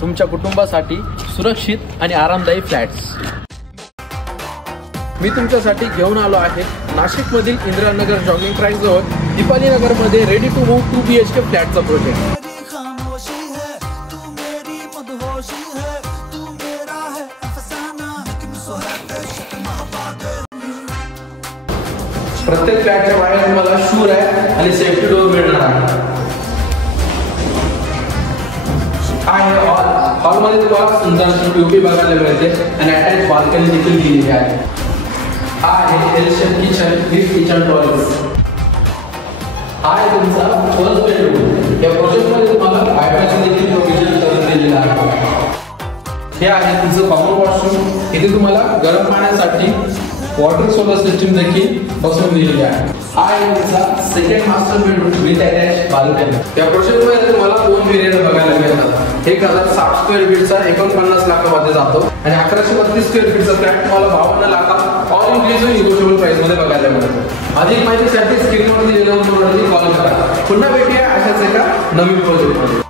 तुमच्या कुटुंबासाठी सुरक्षित आणि आरामदायी फ्लॅट्स। मी तुमच्यासाठी घेऊन आलो आहे नाशिकमधील इंदिरानगर जॉगिंग ट्रॅक जवळ दीपाली नगरमध्ये रेडी टू मूव्ह 2 BHK फ्लॅटचा प्रोजेक्ट। प्रत्येक फ्लॅटच्या बाहेर तुम्हाला शू रॅक आणि सेफ्टी डोर मिळणार आहे। हॉलमध्ये तुम्हाला सुंदर पीओपी बघायला मिळते आणि अटॅच बाल्कनी देखील दिलेली आहे। हा आहे L shape kitchen with kitchen toilets. हा आहे तुमचा फर्स्ट बेडरूम। या प्रोजेक्टमध्ये तुम्हाला वायफायचं देखील प्रोव्हिजन करून दिलेलं आहे। हे आहे तुमचं कॉमन वॉशरूम। इथे तुम्हाला गरम पाण्यासाठी वॉटर सोलर सिस्टम देखील बसवून दिलेली आहे। हा आहे तुमचा second master bedroom with attach balcony. या प्रोजेक्टमध्ये तुम्हाला 2 व्हेरियंट बघायला मिळतात। एक 1060 स्क्वेअर फीटचा 49 लाखामध्ये जातो आणि 1132 स्क्वेअर फीटचा फ्लॅट तुम्हाला 52 लाखात ऑल इन्क्लुसिव्ह निगोशिएबल प्राइस मध्ये बघायला मिळतो। अधिक माहितीसाठी स्क्रीनवर दिलेल्या नंबरवरती कॉल करा। पुन्हा भेटूया अशाच एका नवीन प्रोजेक्टमध्ये।